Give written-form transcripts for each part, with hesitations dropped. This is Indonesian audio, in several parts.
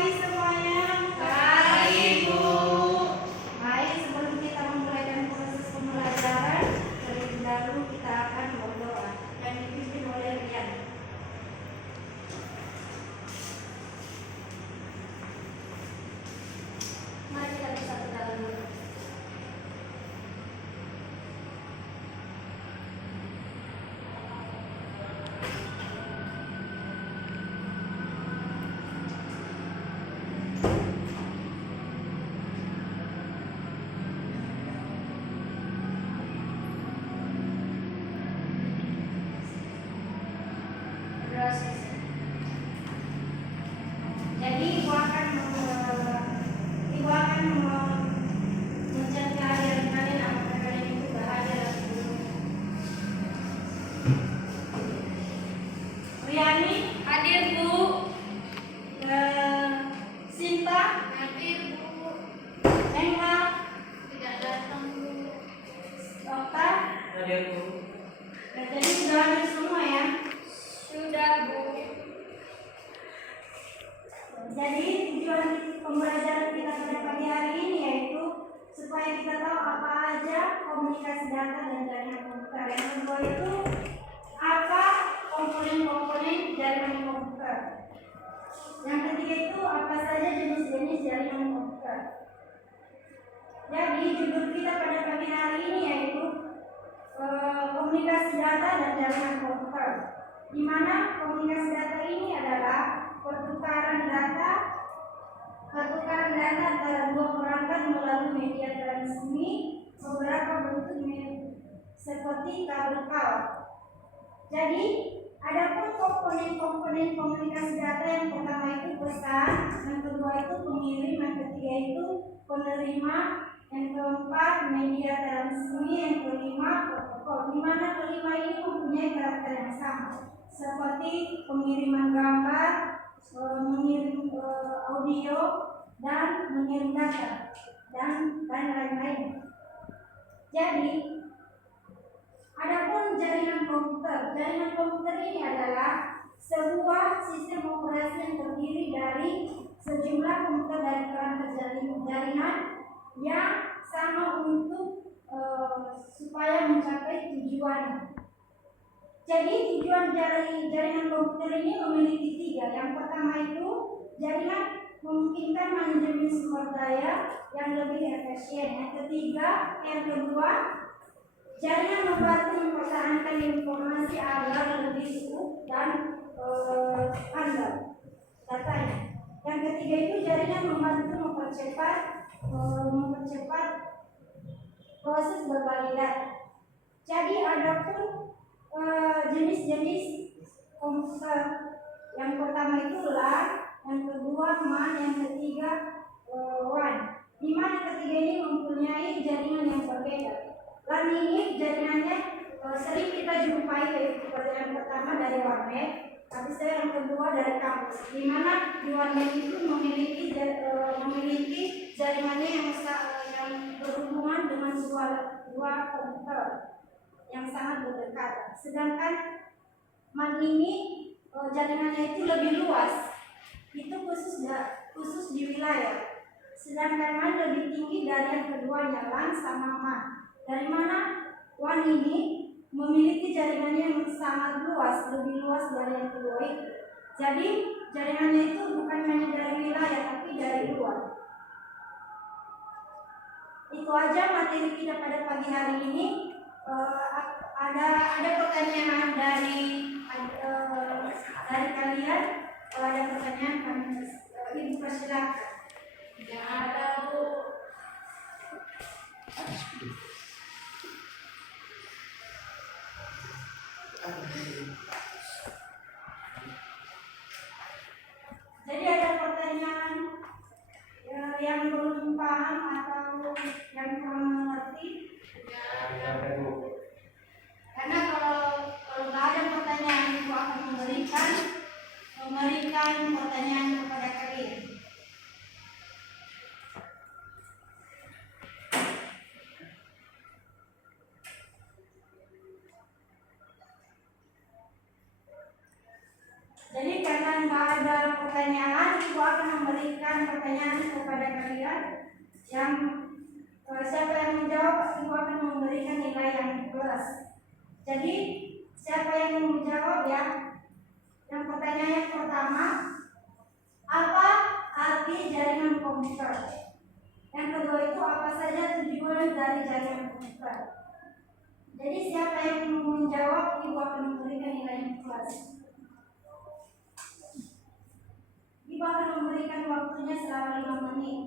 pagi semuanya. Pagi, Bu. Baik, sebelum kita memulai proses pembelajaran, terlebih dahulu kita akan berdoa yang dipimpin oleh Rian. Mari kita bersatu dalam doa. Jadi ibu akan menjaga kalian apakah kalian itu bahagia atau belum. Riani Hadir, Bu. Sinta Hadir, Bu. Nengla Tidak datang, Bu. Dokter. Hadir, Bu. Nah, jadi sudah hadir semua ya. Sudah, Bu. Jadi tujuan pembelajaran kita pada pagi hari ini yaitu supaya kita tahu apa aja komunikasi data dan jaringan komputer. Yang kedua itu apa komponen-komponen jaringan komputer. Yang ketiga itu apa saja jenis-jenis jaringan komputer. Jadi judul kita pada pagi hari ini yaitu komunikasi data dan jaringan komputer. Di mana komunikasi data ini adalah pertukaran data antara dua perangkat melalui media transmisi beberapa bentuk seperti kabel kawat. Jadi, adapun komponen komunikasi data yang pertama itu pesan, yang kedua itu pengirim, yang ketiga itu penerima, yang keempat media transmisi, yang kelima protokol. Di mana kelima ini mempunyai karakter yang sama, seperti pengiriman gambar, mengirim audio dan mengirim data dan lain-lain. Jadi, adapun jaringan komputer ini adalah sebuah sistem operasi yang terdiri dari sejumlah komputer dari perangkat jaringan yang sama untuk supaya mencapai tujuan. Jadi tujuan jaringan komputer ini memiliki tiga. Yang pertama itu jaringan memungkinkan manajemen sumber daya yang lebih efisien. Yang kedua jaringan membantu mempertahankan informasi agar lebih utuh dan andal datanya. Yang ketiga itu jaringan membantu mempercepat proses berbagi data. Jadi adapun jenis-jenis komputer, yang pertama itu LAN, yang kedua MAN, yang ketiga WAN. Di mana ketiga ini mempunyai jaringan yang berbeda. LAN ini jaringannya sering kita jumpai, yaitu yang pertama dari warnet, habis itu yang kedua dari kampus. Di mana di warnet itu memiliki jaringannya yang berhubungan dengan dua komputer yang sangat berdekatan. Sedangkan MAN ini jaringannya itu lebih luas, itu khusus di wilayah. Sedangkan MAN lebih tinggi dari yang keduanya, LAN sama MAN. Dari mana WAN ini memiliki jaringannya yang sangat luas, lebih luas dari yang kedua itu. Jadi jaringannya itu bukan hanya dari wilayah, tapi dari luar. Itu aja materi kita pada pagi hari ini. Ada pertanyaan dari kalian? Kalau ada pertanyaan kami Ibu persilakan. Tidak ada, Bu. Jadi ada pertanyaan yang belum paham atau yang kurang mengerti? Karena kalau nggak ada pertanyaan, Ibu akan memberikan pertanyaan kepada kalian. Jadi karena nggak ada pertanyaan, Ibu akan memberikan pertanyaan kepada kalian yang siapa yang menjawab Ibu akan memberikan nilai yang plus. Jadi siapa yang mau menjawab ya? Yang pertanyaan yang pertama, apa arti jaringan komputer? Yang kedua itu apa saja tujuan dari jaringan komputer? Jadi siapa yang mau menjawab Ibu akan memberikan nilai yang plus. Ibu akan memberikan waktunya selama 5 menit.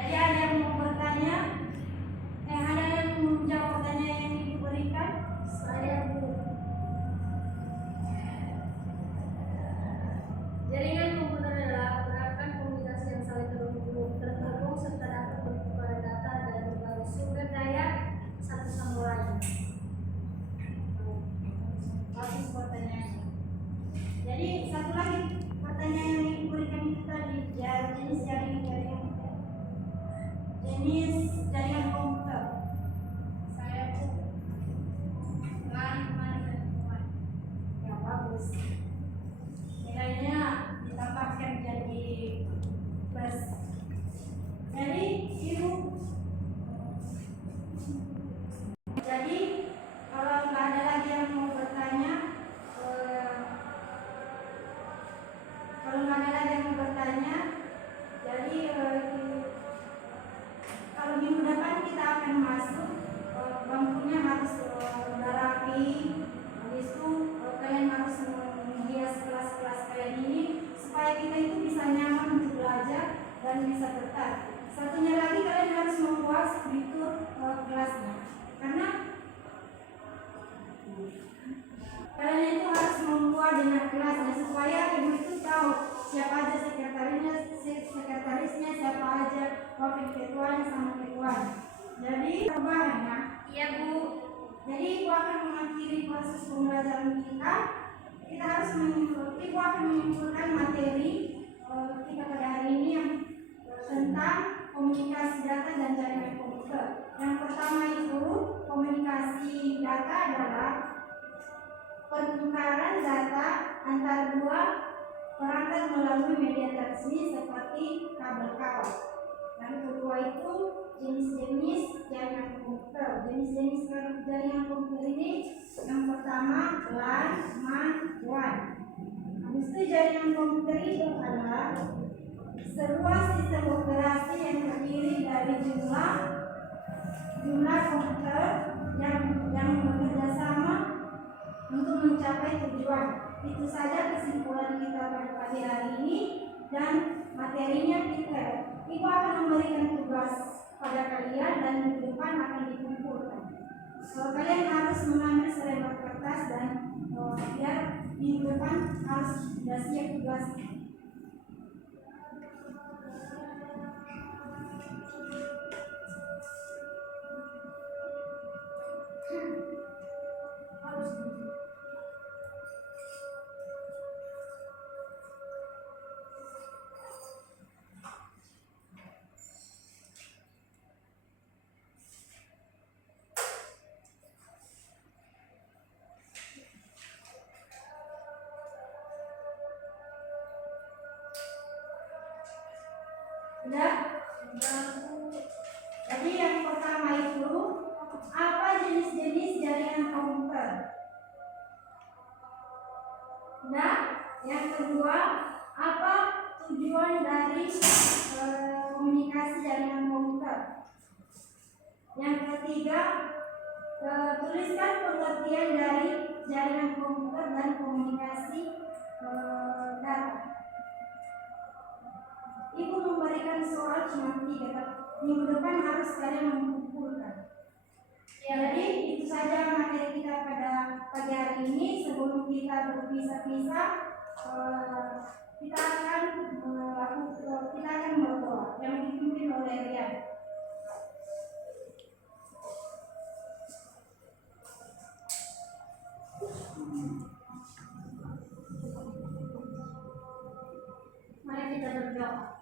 Jadi ada yang mau bertanya? Ada yang mau menjawab pertanyaan yang diberikan? Saya Bu. Jaringan komputer adalah perangkat komunikasi yang saling terhubung serta dapat bertukar data dari berbagai sumber daya satu sama lain. Bagus pertanyaannya. Jadi satu lagi pertanyaan yang diberikan itu tadi, ya, jenis jaringan komputer. Saya Bu. Ya bagus. Nilainya ditambahkan jadi plus. Jadi Ibu. Jadi kalau nggak ada lagi yang mau bertanya, jadi kalau minggu depan kita akan masuk, bangkunya harus rapi. Habis itu kalian harus menghias kelas-kelas kalian ini supaya kita itu bisa nyaman untuk belajar dan bisa betah. Satunya lagi kalian harus membuat struktur kelasnya, karena kalian itu harus membuat dengan kelasnya supaya ibu itu tahu siapa aja sekretarisnya, siapa aja wakil ketuanya sama ketuanya. Jadi perubahannya, Iya Bu. jadi ibu akan mengakhiri proses pembelajaran kita. Kita harus ibu akan menyimpulkan materi kita pada hari ini yang tentang komunikasi data dan jaringan komputer. Yang pertama itu komunikasi data adalah pertukaran data antara dua perangkat melalui media transmisi seperti kabel. Yang kedua itu jenis-jenis jaringan komputer. Jenis-jenis jaringan komputer ini yang pertama LAN, MAN, WAN. Habis itu jaringan komputer itu adalah sebuah sistem operasi yang terdiri dari jumlah komputer yang bekerja sama untuk mencapai tujuan. Itu saja kesimpulan kita pada pagi hari ini, dan materinya kita. Ibu akan memberikan tugas pada kalian dan minggu depan akan dikumpulkan. Kalian harus mengambil selembar kertas dan biar minggu depan harus sudah siap tugasnya. Jadi yang pertama itu, apa jenis-jenis jaringan komputer? Nah, yang kedua, apa tujuan dari komunikasi jaringan komputer? Yang ketiga, tuliskan pengertian dari jaringan komputer dan komunikasi data. Ibu memberikan soal cuma 3, minggu depan harus kalian mengumpulkan. Ya, jadi itu saja materi kita pada pagi hari ini. Sebelum kita berpisah-pisah, kita akan berdoa yang dipimpin oleh Rian. Mari kita berdoa.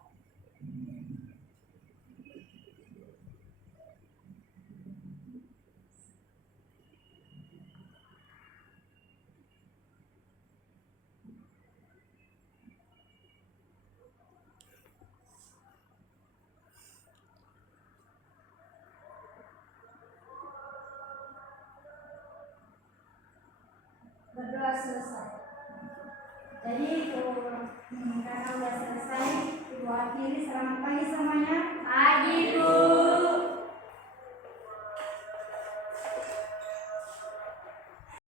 Berdoa selesai. Jadi karena sudah selesai, ibu akhiri. Selamat pagi semuanya. Pagi, Bu.